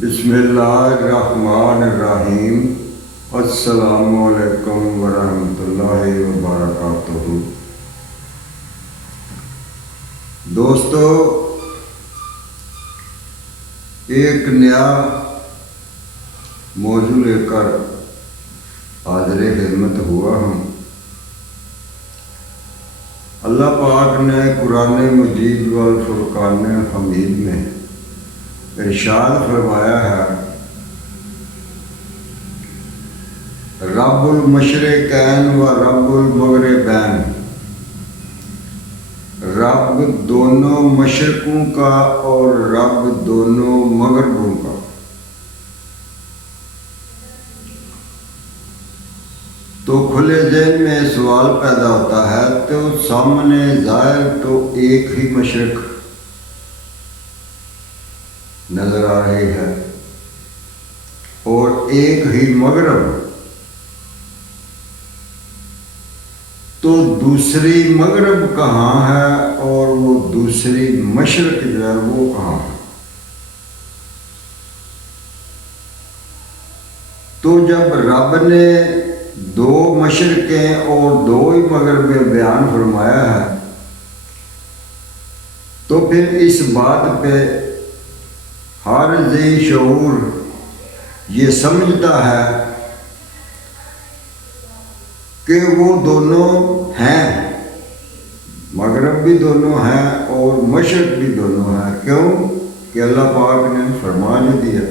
بسم اللہ الرحمن الرحیم۔ السلام علیکم ورحمۃ اللہ وبرکاتہ۔ دوستو، ایک نیا موضوع لے کر حاضر خدمت ہوا ہوں۔ اللہ پاک نے قرآن مجید والفرقان حمید میں ارشاد فرمایا ہے، رب المشرقین و رب المغربین، رب دونوں مشرقوں کا اور رب دونوں مغربوں کا۔ تو کھلے ذہن میں سوال پیدا ہوتا ہے، تو سامنے ظاہر تو ایک ہی مشرق نظر آ رہی ہے اور ایک ہی مغرب، تو دوسری مغرب کہاں ہے اور وہ دوسری مشرق جو ہے وہ کہاں ہے؟ تو جب رب نے دو مشرقیں اور دو ہی مغربیں بیان فرمایا ہے، تو پھر اس بات پہ ہر ذی شعور یہ سمجھتا ہے کہ وہ دونوں ہیں، مغرب بھی دونوں ہیں اور مشرق بھی دونوں ہیں۔ کیوں کہ اللہ پاک نے فرما دیا۔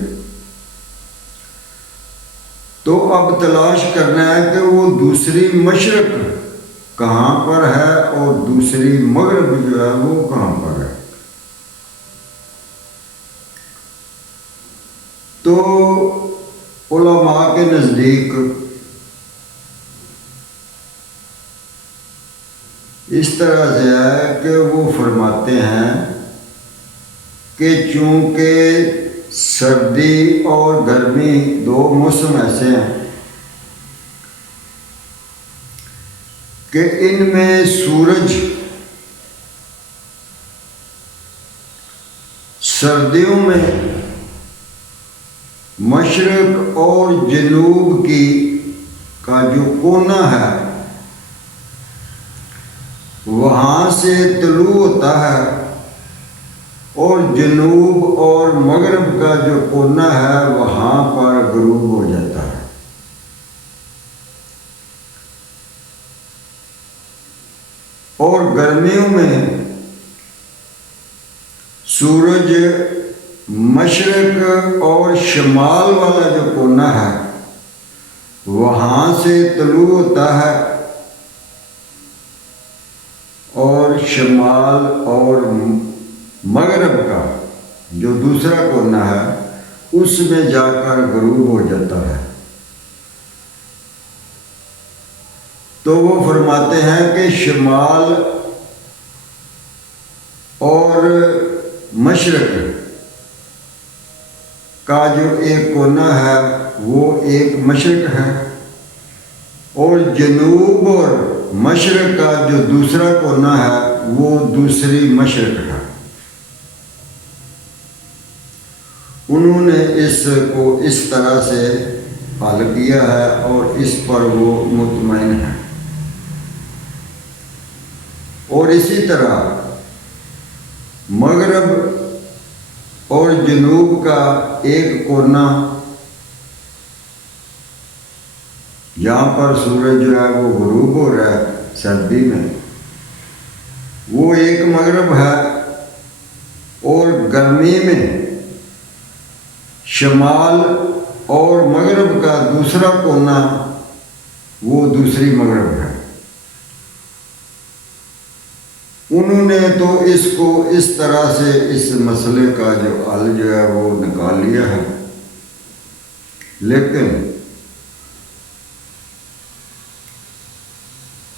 تو اب تلاش کرنا ہے کہ وہ دوسری مشرق کہاں پر ہے اور دوسری مغرب جو ہے وہ کہاں پر ہے۔ تو علماء کے نزدیک اس طرح سے ہے کہ وہ فرماتے ہیں کہ چونکہ سردی اور گرمی دو موسم ایسے ہیں کہ ان میں سورج سردیوں میں مشرق اور جنوب کا جو کونا ہے وہاں سے طلوع ہوتا ہے، اور جنوب اور مغرب کا جو کونا ہے وہاں پر غروب ہو جاتا ہے۔ اور گرمیوں میں سورج مشرق اور شمال والا جو کونا ہے وہاں سے طلوع ہوتا ہے، اور شمال اور مغرب کا جو دوسرا کونا ہے اس میں جا کر غروب ہو جاتا ہے۔ تو وہ فرماتے ہیں کہ شمال اور مشرق کا جو ایک کونا ہے وہ ایک مشرق ہے، اور جنوب اور مشرق کا جو دوسرا کونا ہے وہ دوسری مشرق ہے۔ انہوں نے اس کو اس طرح سے حل کیا ہے اور اس پر وہ مطمئن ہے۔ اور اسی طرح مغرب اور جنوب کا ایک کونا، یہاں پر سورج جو ہے وہ غروب ہو رہا ہے سردی میں، وہ ایک مغرب ہے، اور گرمی میں شمال اور مغرب کا دوسرا کونا وہ دوسری مغرب ہے۔ انہوں نے تو اس کو اس طرح سے اس مسئلے کا جو حل جو ہے وہ نکال لیا ہے، لیکن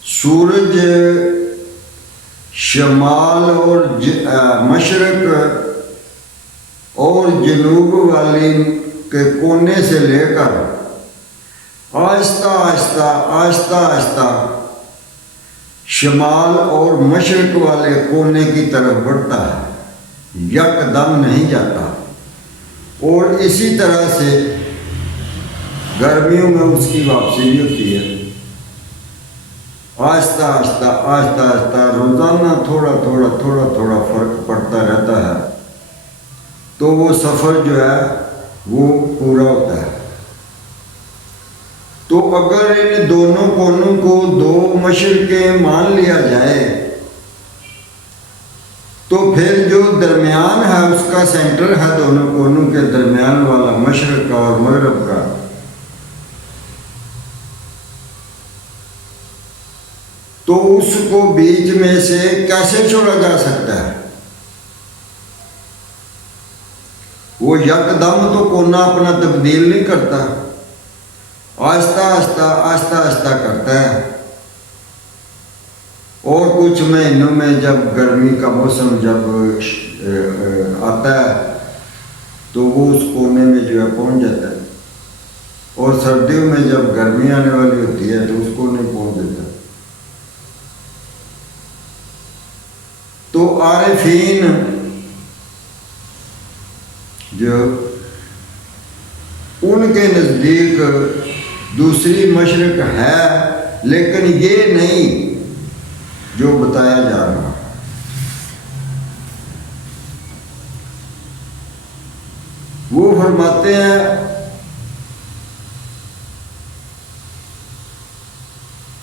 سورج شمال اور مشرق اور جنوب والی کے کونے سے لے کر آہستہ آہستہ آہستہ آہستہ شمال اور مشرق والے کونے کی طرف بڑھتا ہے، یک دم نہیں جاتا۔ اور اسی طرح سے گرمیوں میں اس کی واپسی بھی ہوتی ہے۔ آہستہ آہستہ آہستہ آہستہ روزانہ تھوڑا تھوڑا فرق پڑتا رہتا ہے، تو وہ سفر جو ہے وہ پورا ہوتا ہے۔ تو اگر ان دونوں کونوں کو دو مشرقیں مان لیا جائے تو پھر جو درمیان ہے اس کا سینٹر ہے دونوں کونوں کے درمیان والا، مشرق کا اور مغرب کا، تو اس کو بیچ میں سے کیسے چھوڑا جا سکتا ہے؟ وہ یکدم تو کونا اپنا تبدیل نہیں کرتا، آہستہ آہستہ کرتا ہے، اور کچھ مہینوں میں جب گرمی کا موسم جب آتا ہے تو وہ اس کونے میں جو ہے پہنچ جاتا ہے، اور سردیوں میں جب گرمی آنے والی ہوتی ہے تو اس کونے پہنچ جاتا ہے۔ تو عارفین جو ان کے نزدیک دوسری مشرق ہے، لیکن یہ نہیں جو بتایا جا رہا۔ وہ فرماتے ہیں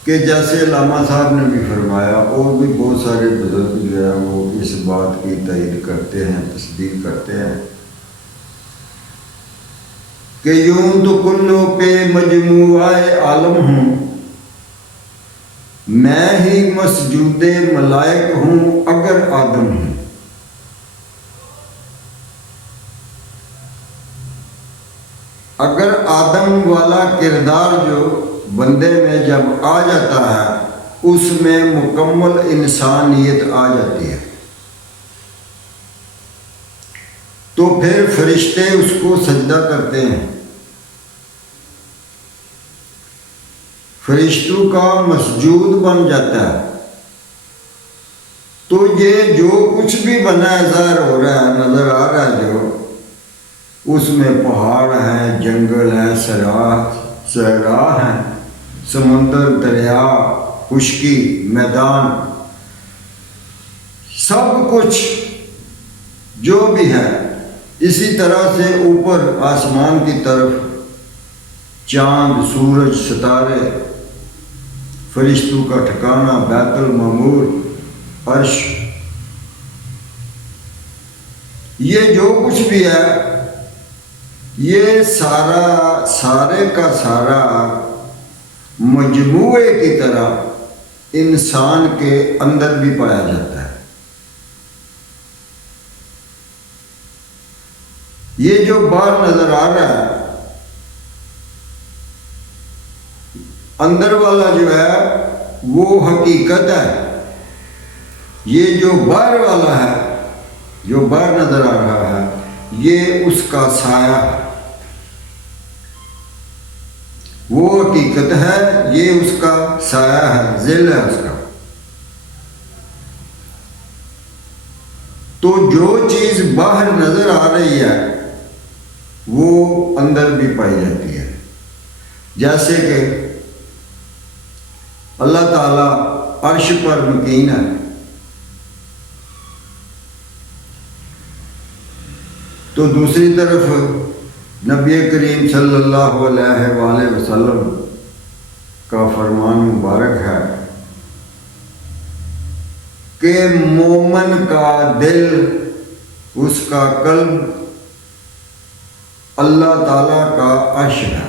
کہ جیسے علامہ صاحب نے بھی فرمایا، اور بھی بہت سارے بزرگ جو ہے وہ اس بات کی تائید کرتے ہیں، تصدیق کرتے ہیں کہ یوں تو کلوں پہ مجموعہ عالم ہوں، میں ہی مسجود ملائک ہوں اگر آدم ہوں۔ اگر آدم والا کردار جو بندے میں جب آ جاتا ہے اس میں مکمل انسانیت آ جاتی ہے، تو پھر فرشتے اس کو سجدہ کرتے ہیں، فرشتوں کا مسجود بن جاتا ہے۔ تو یہ جو کچھ بھی بنا ہے، ظاہر ہو رہا ہے، نظر آ رہا ہے، جو اس میں پہاڑ ہیں، جنگل ہیں، صحرا ہیں، سمندر، دریا، خشکی، میدان، سب کچھ جو بھی ہے، اسی طرح سے اوپر آسمان کی طرف چاند، سورج، ستارے، فرشتوں کا ٹھکانہ بیت المعمور، عرش، یہ جو کچھ بھی ہے یہ سارے کا سارا مجموعے کی طرح انسان کے اندر بھی پایا جاتا ہے۔ یہ جو باہر نظر آ رہا ہے، اندر والا جو ہے وہ حقیقت ہے، یہ جو باہر والا ہے، جو باہر نظر آ رہا ہے، یہ اس کا سایہ ہے، وہ حقیقت ہے، یہ اس کا سایہ ہے، ظل ہے اس کا۔ تو جو چیز باہر نظر آ رہی ہے وہ اندر بھی پائی جاتی ہے، جیسے کہ اللہ تعالیٰ عرش پر مقیم ہے، تو دوسری طرف نبی کریم صلی اللہ علیہ وآلہ وسلم کا فرمان مبارک ہے کہ مومن کا دل، اس کا قلب اللہ تعالیٰ کا عرش ہے،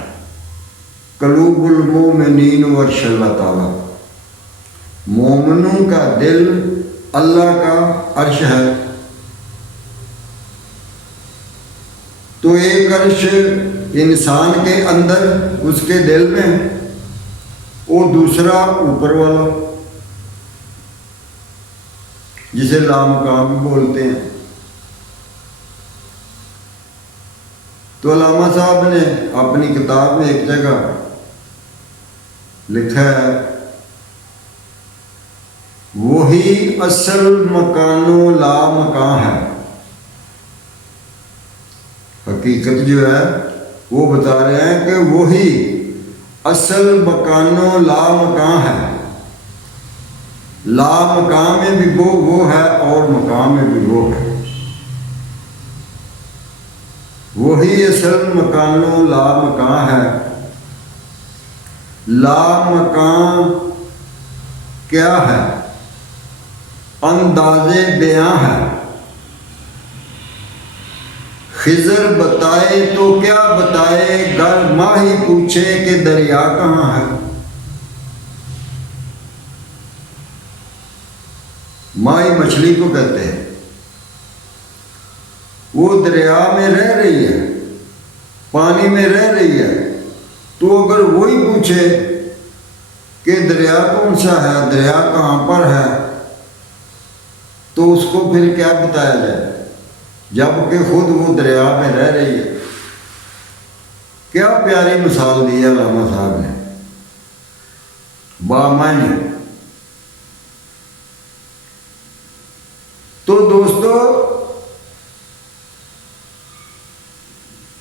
قلوب المومنین عرش اللہ تعالیٰ، مومنوں کا دل اللہ کا عرش ہے۔ تو ایک عرش انسان کے اندر، اس کے دل میں، اور دوسرا اوپر والا جسے لامقام بولتے ہیں۔ تو علامہ صاحب نے اپنی کتاب میں ایک جگہ لکھا ہے، وہی اصل مکان و لا مکان ہے، حقیقت جو ہے وہ بتا رہے ہیں کہ وہی اصل مکان و لا مکان ہے. لا مکان میں بھی وہ ہے اور مکان میں بھی وہ ہے. وہی اصل مکان و لا مکان ہے. لا مکان کیا ہے؟ انداز بیاں ہے. خضر بتائے تو کیا بتائے، گر ماہی پوچھے کہ دریا کہاں ہے. ماہی مچھلی کو کہتے ہیں، وہ دریا میں رہ رہی ہے، پانی میں رہ رہی ہے. تو اگر وہی پوچھے کہ دریا کون سا ہے، دریا کہاں پر ہے، تو اس کو پھر کیا بتایا جائے جبکہ خود وہ دریا میں رہ رہی ہے. کیا پیاری مثال دی ہے علامہ صاحب نے، بامعنی. تو دوستو،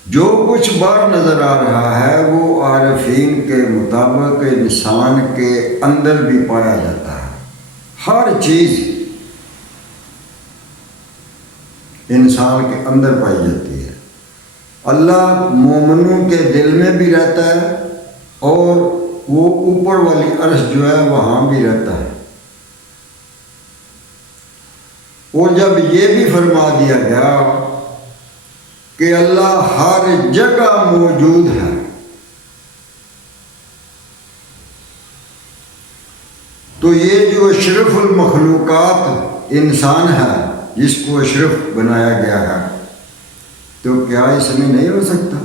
جو کچھ باہر نظر آ رہا ہے وہ عارفین کے مطابق انسان کے اندر بھی پایا جاتا ہے. ہر چیز انسان کے اندر پائی جاتی ہے. اللہ مومنوں کے دل میں بھی رہتا ہے اور وہ اوپر والی عرش جو ہے وہاں بھی رہتا ہے. اور جب یہ بھی فرما دیا گیا کہ اللہ ہر جگہ موجود ہے، تو یہ جو اشرف المخلوقات انسان ہے، جس کو اشرف بنایا گیا ہے، تو کیا اس میں نہیں ہو سکتا؟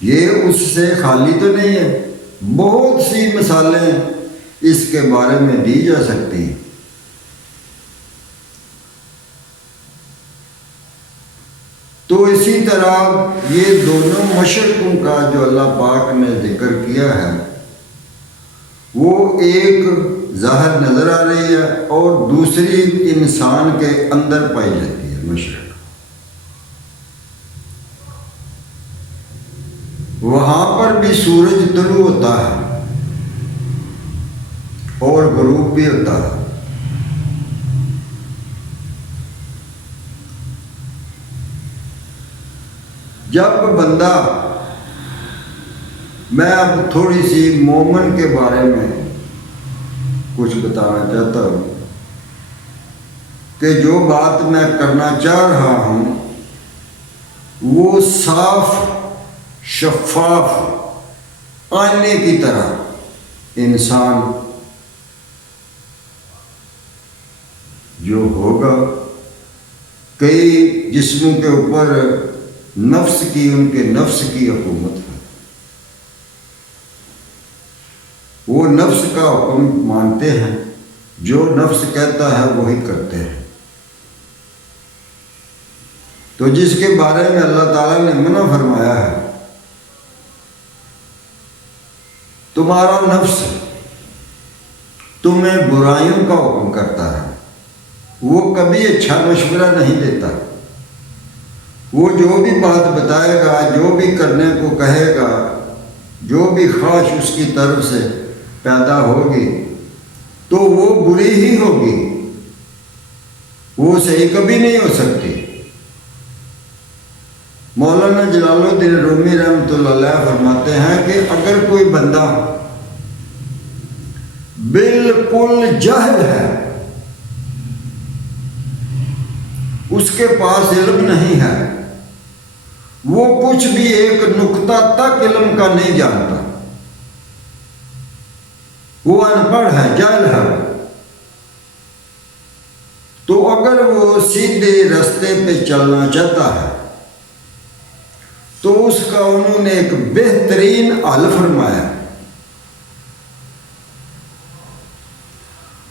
یہ اس سے خالی تو نہیں ہے. بہت سی مثالیں اس کے بارے میں دی جا سکتی ہیں. تو اسی طرح یہ دونوں مشرقوں کا جو اللہ پاک نے ذکر کیا ہے وہ ایک ظاہر نظر آ رہی ہے اور دوسری انسان کے اندر پائی جاتی ہے. مشرق وہاں پر بھی سورج طلوع ہوتا ہے اور غروب بھی ہوتا ہے. جب بندہ، میں اب تھوڑی سی مومن کے بارے میں کچھ بتانا چاہتا ہوں کہ جو بات میں کرنا چاہ رہا ہوں وہ صاف شفاف آئینے کی طرح انسان جو ہوگا، کئی جسموں کے اوپر نفس کی، ان کے نفس کی حکومت ہے. وہ نفس کا حکم مانتے ہیں، جو نفس کہتا ہے وہی کرتے ہیں. تو جس کے بارے میں اللہ تعالیٰ نے منع فرمایا ہے، تمہارا نفس تمہیں برائیوں کا حکم کرتا ہے، وہ کبھی اچھا مشورہ نہیں دیتا. وہ جو بھی بات بتائے گا، جو بھی کرنے کو کہے گا، جو بھی خواہش اس کی طرف سے پیدا ہوگی تو وہ بری ہی ہوگی، وہ صحیح کبھی نہیں ہو سکتی. مولانا جلال الدین رومی رحمۃ اللہ علیہ فرماتے ہیں کہ اگر کوئی بندہ بالکل جاہل ہے، اس کے پاس علم نہیں ہے، وہ کچھ بھی ایک نقطہ تک علم کا نہیں جانتا، وہ ان پڑھ ہے، جاہل ہے، تو اگر وہ سیدھے راستے پہ چلنا چاہتا ہے تو اس کا انہوں نے ایک بہترین حل فرمایا.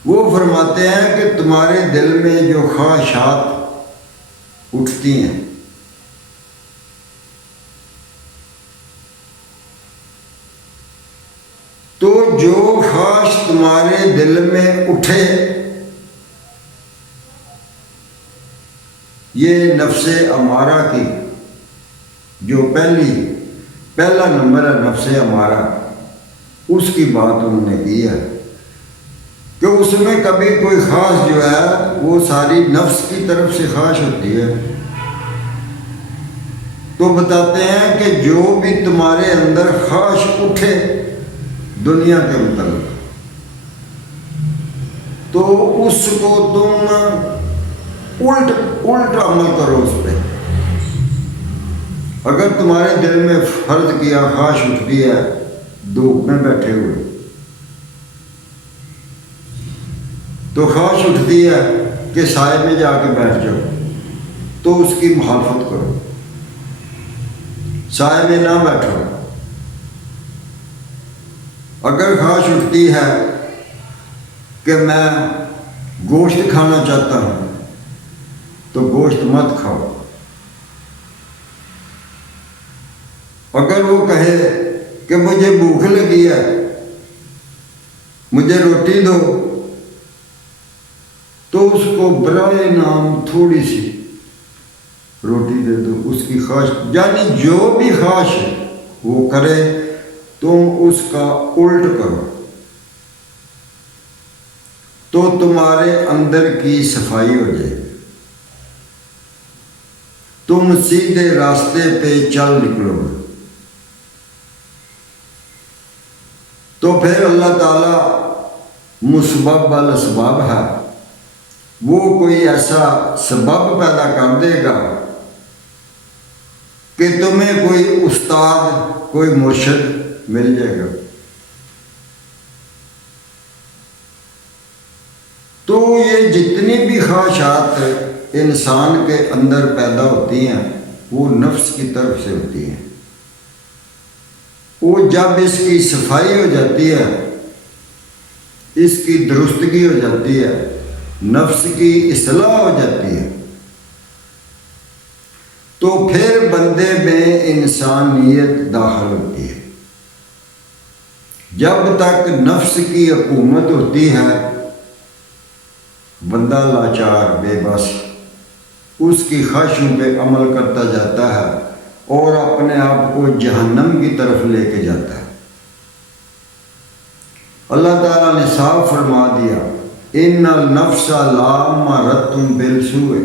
وہ فرماتے ہیں کہ تمہارے دل میں جو خواہشات اٹھتی ہیں، تو جو خواہش تمہارے دل میں اٹھے یہ نفس امارہ کی جو پہلا نمبر ہے نفس امارہ، اس کی بات انہوں نے کی ہے کہ اس میں کبھی کوئی خواہش جو ہے وہ ساری نفس کی طرف سے خواہش ہوتی ہے۔ تو بتاتے ہیں کہ جو بھی تمہارے اندر خواہش اٹھے دنیا کے متعلق، تو اس کو تم الٹ عمل کرو اس پہ۔ اگر تمہارے دل میں فرض کیا خواہش اٹھتی ہے دھوپ میں بیٹھے ہوئے، تو خواہش اٹھتی ہے کہ سائے میں جا کے بیٹھ جاؤ، تو اس کی مخالفت کرو، سائے میں نہ بیٹھو۔ اگر خواہش اٹھتی ہے کہ میں گوشت کھانا چاہتا ہوں تو گوشت مت کھاؤ۔ اگر وہ کہے کہ مجھے بھوک لگی ہے مجھے روٹی دو، تو اس کو برائے نام تھوڑی سی روٹی دے دو۔ اس کی خواہش یعنی جو بھی خواہش وہ کرے تم اس کا الٹ کرو، تو تمہارے اندر کی صفائی ہو جائے، تم سیدھے راستے پہ چل نکلو گے۔ تو پھر اللہ تعالیٰ مسبب الاسباب ہے، وہ کوئی ایسا سبب پیدا کر دے گا کہ تمہیں کوئی استاد کوئی مرشد مل جائے گا۔ تو یہ جتنی بھی خواہشات انسان کے اندر پیدا ہوتی ہیں وہ نفس کی طرف سے ہوتی ہیں۔ وہ جب اس کی صفائی ہو جاتی ہے، اس کی درستگی ہو جاتی ہے، نفس کی اصلاح ہو جاتی ہے، تو پھر بندے میں انسانیت داخل ہوتی ہے۔ جب تک نفس کی حکومت ہوتی ہے بندہ لاچار بے بس اس کی خواہشوں پہ عمل کرتا جاتا ہے اور اپنے آپ کو جہنم کی طرف لے کے جاتا ہے۔ اللہ تعالیٰ نے صاف فرما دیا ان النفس لامارۃ بالسوء،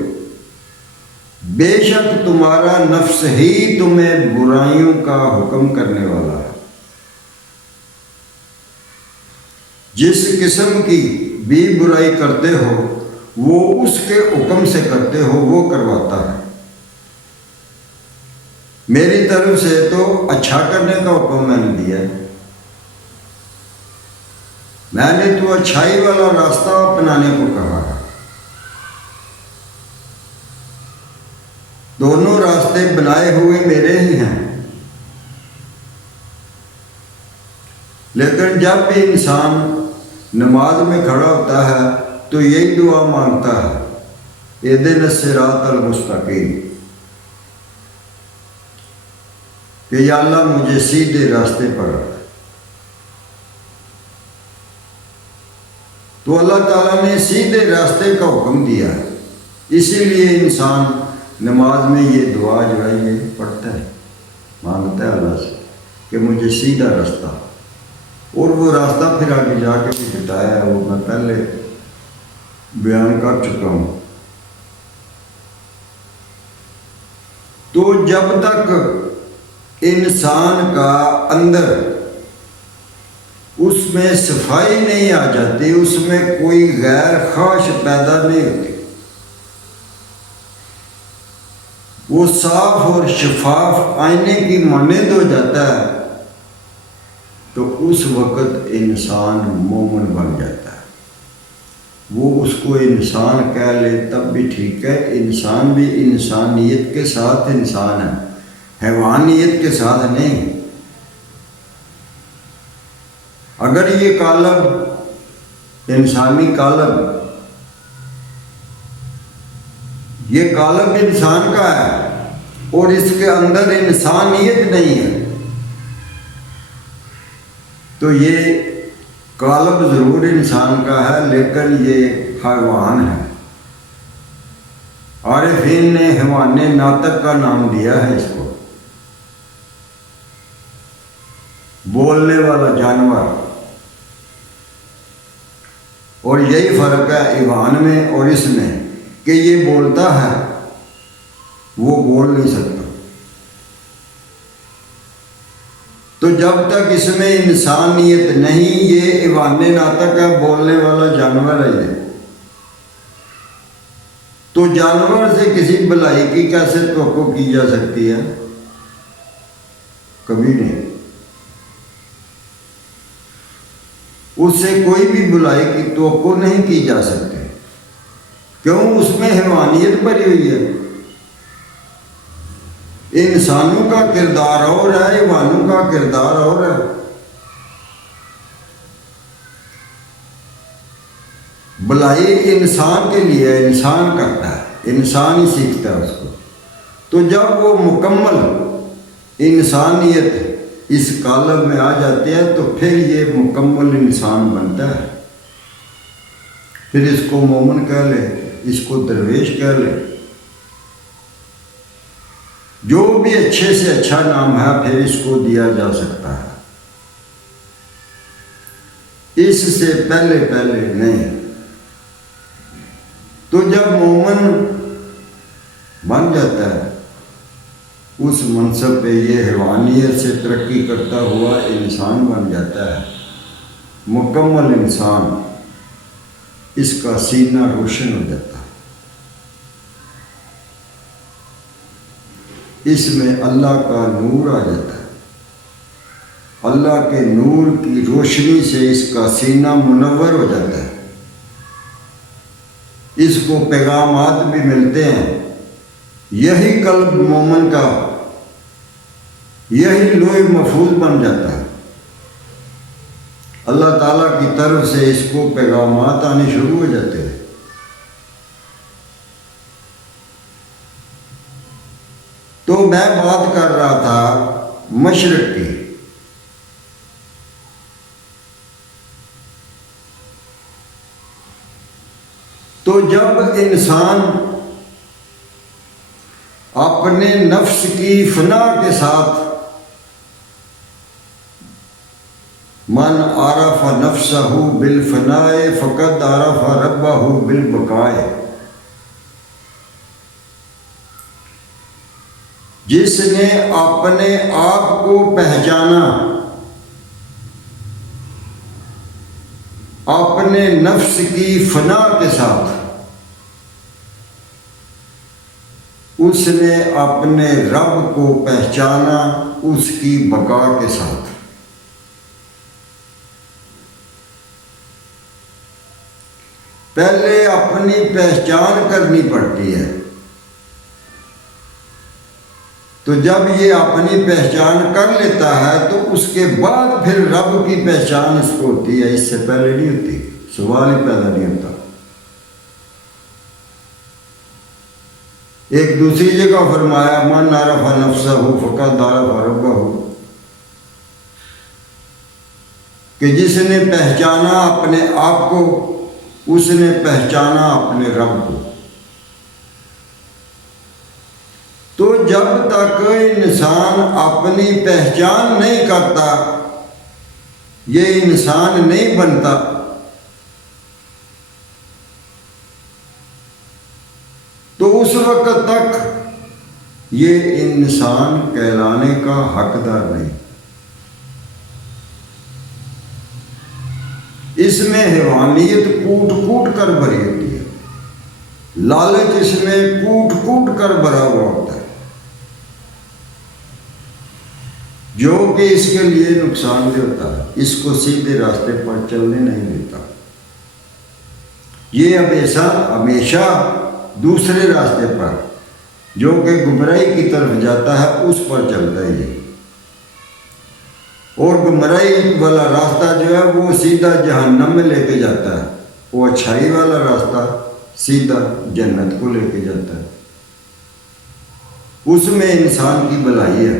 بے شک تمہارا نفس ہی تمہیں برائیوں کا حکم کرنے والا ہے۔ جس قسم کی بھی برائی کرتے ہو وہ اس کے حکم سے کرتے ہو، وہ کرواتا ہے۔ میری طرف سے تو اچھا کرنے کا حکم میں نے دیا ہے، میں نے تو اچھائی والا راستہ اپنانے کو کہا ہے۔ دونوں راستے بنائے ہوئے میرے ہی ہیں، لیکن جب بھی انسان نماز میں کھڑا ہوتا ہے تو یہی دعا مانگتا ہے اہدنا الصراط المستقیم، کہ یا اللہ مجھے سیدھے راستے پر رکھ۔ تو اللہ تعالیٰ نے سیدھے راستے کا حکم دیا ہے، اسی لیے انسان نماز میں یہ دعا جو ہے یہ پڑھتا ہے، مانگتا ہے اللہ سے کہ مجھے سیدھا راستہ، اور وہ راستہ پھر آگے جا کے بھی بتایا ہے، وہ میں پہلے بیان کر چکا ہوں۔ تو جب تک انسان کا اندر اس میں صفائی نہیں آ جاتی، اس میں کوئی غیر خواہش پیدا نہیں ہوتی، وہ صاف اور شفاف آئینے کی مانند ہو جاتا ہے، تو اس وقت انسان مومن بن جاتا ہے۔ وہ اس کو انسان کہہ لے تب بھی ٹھیک ہے، انسان بھی انسانیت کے ساتھ انسان ہے، حیوانیت کے ساتھ نہیں۔ اگر یہ قالب انسانی قالب، یہ قالب انسان کا ہے اور اس کے اندر انسانیت نہیں ہے، تو یہ قالب ضرور انسان کا ہے لیکن یہ حیوان ہے۔ عارفین نے حیوان ناطق کا نام دیا ہے اس کو، بولنے والا جانور۔ اور یہی فرق ہے حیوان میں اور اس میں کہ یہ بولتا ہے، وہ بول نہیں سکتا۔ تو جب تک اس میں انسانیت نہیں، یہ حیوان ناطق ہے، بولنے والا جانور ہے یہ، تو جانور سے کسی بھلائی کی کیسے توقع کی جا سکتی ہے؟ کبھی نہیں۔ اس سے کوئی بھی بھلائی کی توقع نہیں کی جا سکتی، کیوں؟ اس میں حیوانیت بھری ہوئی ہے۔ انسانوں کا کردار اور ہے، حیوانوں کا کردار اور ہے۔ بھلائی انسان کے لیے انسان کرتا ہے، انسان ہی سیکھتا ہے اس کو۔ تو جب وہ مکمل انسانیت اس کالم میں آ جاتے ہیں تو پھر یہ مکمل انسان بنتا ہے۔ پھر اس کو مومن کہہ لے، اس کو درویش کہہ لے، جو بھی اچھے سے اچھا نام ہے پھر اس کو دیا جا سکتا ہے، اس سے پہلے نہیں۔ تو جب مومن بن جاتا ہے اس منصب پہ، یہ حیوانیت سے ترقی کرتا ہوا انسان بن جاتا ہے، مکمل انسان، اس کا سینہ روشن ہو جاتا ہے، اس میں اللہ کا نور آ جاتا ہے، اللہ کے نور کی روشنی سے اس کا سینہ منور ہو جاتا ہے، اس کو پیغامات بھی ملتے ہیں۔ یہی قلب مومن کا، یہی لوح محفوظ بن جاتا ہے، اللہ تعالیٰ کی طرف سے اس کو پیغامات آنے شروع ہو جاتے ہیں۔ تو میں بات کر رہا تھا مشرق کی، تو جب انسان اپنے نفس کی فنا کے ساتھ، من عرف نفسہ بالفناء فقد عرف ربہ بالبقاء، جس نے اپنے آپ کو پہچانا اپنے نفس کی فنا کے ساتھ، اس نے اپنے رب کو پہچانا اس کی بقا کے ساتھ۔ پہلے اپنی پہچان کرنی پڑتی ہے، تو جب یہ اپنی پہچان کر لیتا ہے تو اس کے بعد پھر رب کی پہچان اس کو ہوتی ہے، اس سے پہلے نہیں ہوتی، سوال ہی پیدا نہیں ہوتا۔ ایک دوسری جگہ فرمایا من عرف نفسہ فقد عرف ربہ، کہ جس نے پہچانا اپنے آپ کو اس نے پہچانا اپنے رب کو۔ تو جب تک انسان اپنی پہچان نہیں کرتا یہ انسان نہیں بنتا۔ تو اس وقت تک یہ انسان کہلانے کا حقدار نہیں۔ اس میں حیوانیت کوٹ کوٹ کر بھری ہوتی ہے، لالچ اس میں کوٹ کوٹ کر بھرا ہوا ہوتا ہے، جو کہ اس کے لیے نقصان دہ ہوتا ہے، اس کو سیدھے راستے پر چلنے نہیں دیتا۔ یہ ہمیشہ دوسرے راستے پر جو کہ گمراہی کی طرف جاتا ہے اس پر چلتا ہے یہ، اور گمراہی والا راستہ جو ہے وہ سیدھا جہنم میں لے کے جاتا ہے، وہ اچھائی والا راستہ سیدھا جنت کو لے کے جاتا ہے، اس میں انسان کی بھلائی ہے۔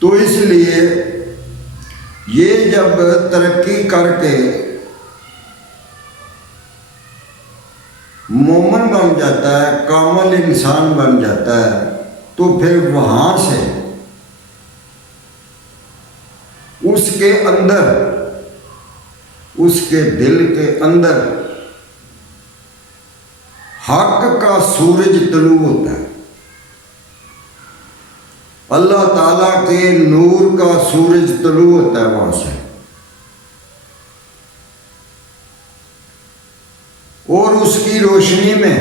تو اس لیے یہ جب ترقی کر کے مومن بن جاتا ہے، کامل انسان بن جاتا ہے، تو پھر وہاں سے اس کے اندر، اس کے دل کے اندر حق کا سورج طلوع ہوتا ہے، اللہ تعالیٰ کے نور کا سورج طلوع ہوتا ہے وہاں سے، اور اس کی روشنی میں،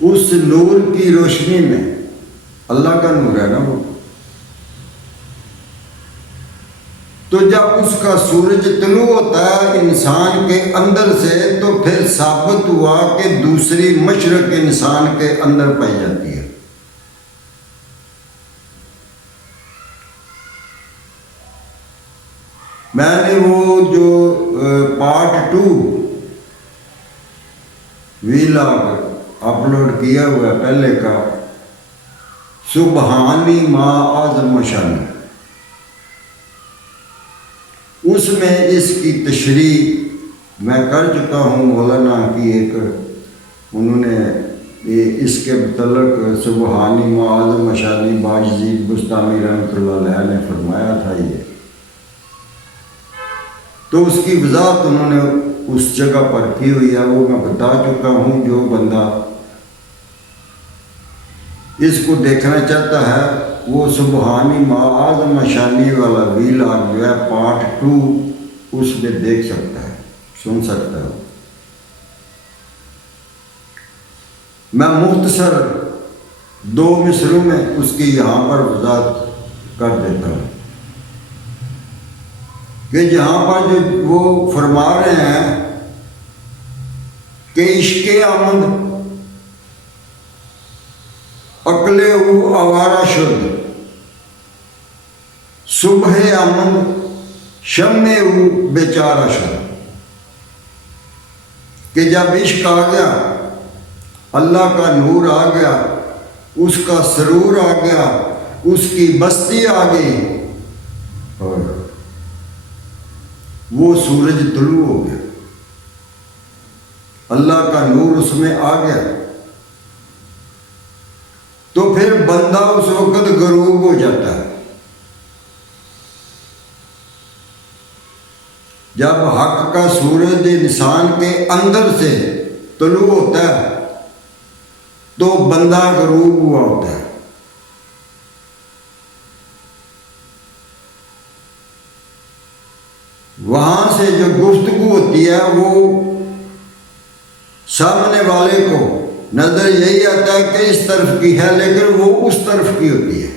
اس نور کی روشنی میں، اللہ کا نور ہے نا وہ، تو جب اس کا سورج طلوع ہوتا ہے انسان کے اندر سے، تو پھر ثابت ہوا کہ دوسری مشرق انسان کے اندر پائی جاتی ہے۔ میں نے وہ جو پارٹ 2 ویلاگ اپلوڈ کیا ہوا ہے پہلے کا، سبحانی ما اعظم و شان، اس میں اس کی تشریح میں کر چکا ہوں۔ مولانا کی ایک انہوں نے اس کے متعلق سبحانی ما اعظم و شان باجزید بستامی رحمۃ اللہ علیہ نے فرمایا تھا یہ، تو اس کی وضاحت انہوں نے اس جگہ پر کی ہوئی ہے، وہ میں بتا چکا ہوں۔ جو بندہ اس کو دیکھنا چاہتا ہے وہ سبحانی ما اعظم شانی والا ویلاگ جو ہے پارٹ 2 اس میں دیکھ سکتا ہے، سن سکتا ہے۔ میں مختصر 2 مصروں میں اس کی یہاں پر وضاحت کر دیتا ہوں کہ جہاں پر جو وہ فرما رہے ہیں کہ عشق آمد عقل او آوارہ شد، صبح آمد شمع او بیچارہ شد، کہ جب عشق آ گیا، اللہ کا نور آ گیا، اس کا سرور آ گیا، اس کی بستی آ گئی، اور وہ سورج طلوع ہو گیا، اللہ کا نور اس میں آ گیا، تو پھر بندہ اس وقت غروب ہو جاتا ہے۔ جب حق کا سورج انسان کے اندر سے طلوع ہوتا ہے تو بندہ غروب ہوا ہوتا ہے۔ وہاں سے جو گفتگو ہوتی ہے وہ سامنے والے کو نظر یہی آتا ہے کہ اس طرف کی ہے، لیکن وہ اس طرف کی ہوتی ہے۔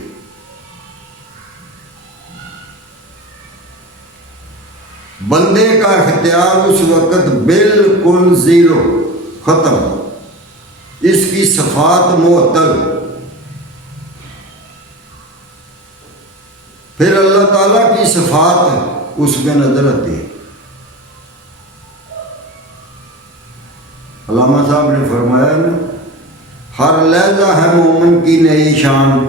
بندے کا اختیار اس وقت بالکل زیرو، ختم، اس کی صفات معطل۔ پھر اللہ تعالیٰ کی صفات اس میں نظر آتی ہے۔ علامہ صاحب نے فرمایا نا، ہر لہجہ ہے مومن کی نئی شان،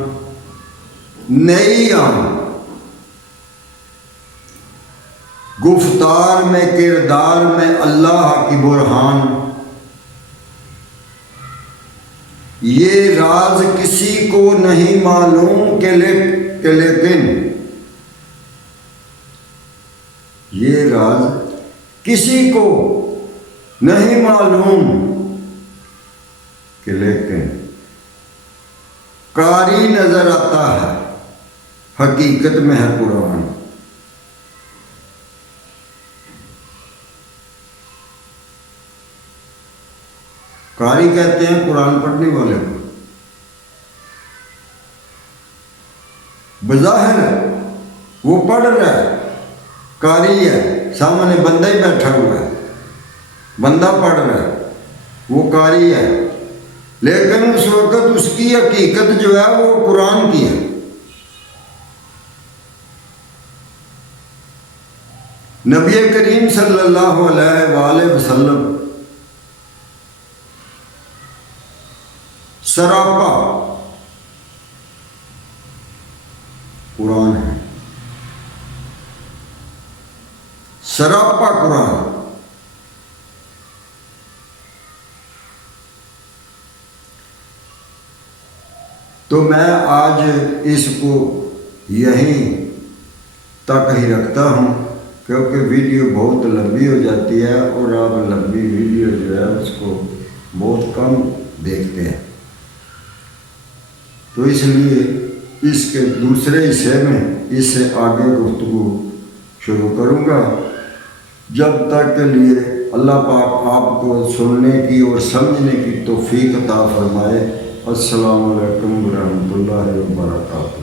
نئی آن، گفتار میں کردار میں اللہ کی برہان، یہ راز کسی کو نہیں معلوم کہ لیکن یہ راز کسی کو نہیں معلوم کہ لیکن قاری نظر آتا ہے، حقیقت میں ہے قرآن۔ قاری کہتے ہیں قرآن پڑھنے والے کو، بظاہر وہ پڑھ رہا ہے، قاری ہے، سامنے بندہ ہی بیٹھا ہوا ہے، بندہ پڑھ رہا ہے، وہ قاری ہے، لیکن اس وقت اس کی حقیقت جو ہے وہ قرآن کی ہے۔ نبی کریم صلی اللہ علیہ وآلہ وسلم سراپا قرآن ہے، سراپا قرآن، تو میں آج اس کو یہیں تک ہی رکھتا ہوں، کیونکہ ویڈیو بہت لمبی ہو جاتی ہے اور آپ لمبی ویڈیو جو ہے اس کو بہت کم دیکھتے ہیں، تو اس لیے اس کے دوسرے حصے میں اس سے آگے گفتگو شروع کروں گا۔ جب تک کے لیے اللہ پاک آپ کو سننے کی اور سمجھنے کی توفیق عطا فرمائے۔ السلام علیکم ورحمۃ اللہ وبرکاتہ۔